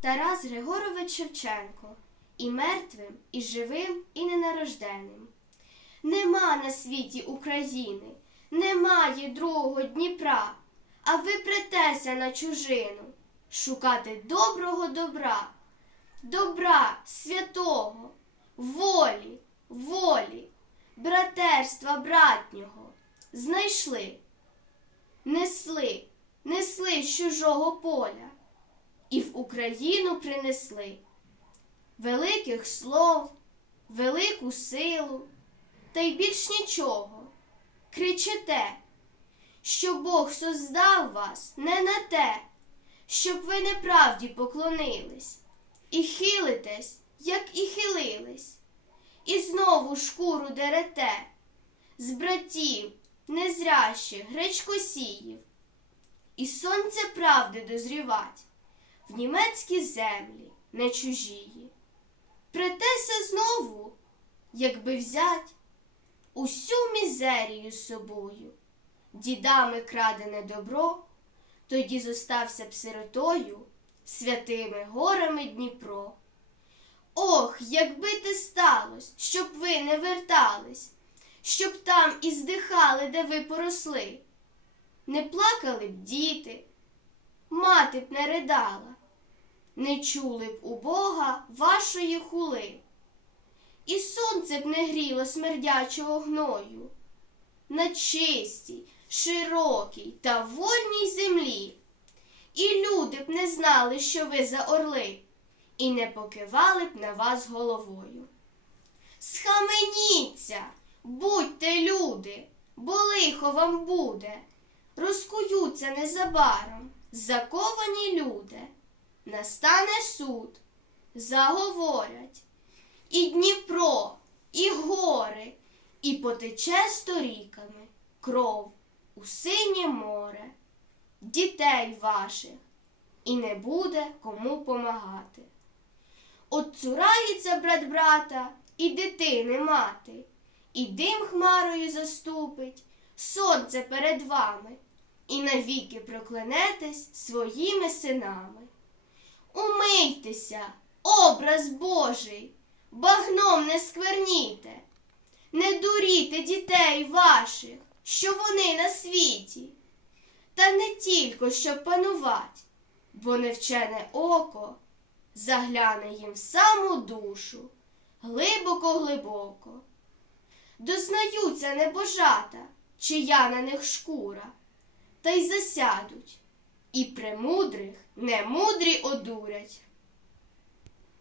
Тарас Григорович Шевченко. І мертвим, і живим, і ненарожденим. Нема на світі України, немає другого Дніпра, а ви претеся на чужину шукати доброго добра, добра святого, волі, волі, братерства братнього знайшли, несли, несли з чужого поля і в Україну принесли великих слов, велику силу, та й більш нічого. Кричите, що Бог создав вас не на те, щоб ви неправді поклонились, і хилитесь, як і хилились, і знову шкуру дерете з братів, незрящих, гречкосіїв, і сонце правди дозрівать німецькі землі не чужії. Претеся знову, якби взять усю мізерію собою, дідами крадене добро, тоді зостався б сиротою святими горами Дніпро. Ох, якби те сталось, щоб ви не вертались, щоб там і здихали, де ви поросли. Не плакали б діти, мати б не ридала, не чули б у Бога вашої хули, і сонце б не гріло смердячого гною на чистій, широкій та вольній землі, і люди б не знали, що ви за орли, і не покивали б на вас головою. Схаменіться, будьте люди, бо лихо вам буде, розкуються незабаром заковані люди, настане суд, заговорять, і Дніпро, і гори, і потече сторіками кров у синє море, дітей ваших, і не буде кому помагати. От цурається брат брата, і дитини мати, і дим хмарою заступить, сонце перед вами, і навіки проклянетесь своїми синами. Умийтеся, образ Божий, багном не скверніте, не дуріте дітей ваших, що вони на світі, та не тільки щоб панувати, бо невчене око загляне їм в саму душу, глибоко-глибоко. Дознаються небожата, чия на них шкура, та й засядуть, і премудрих немудрі одурять.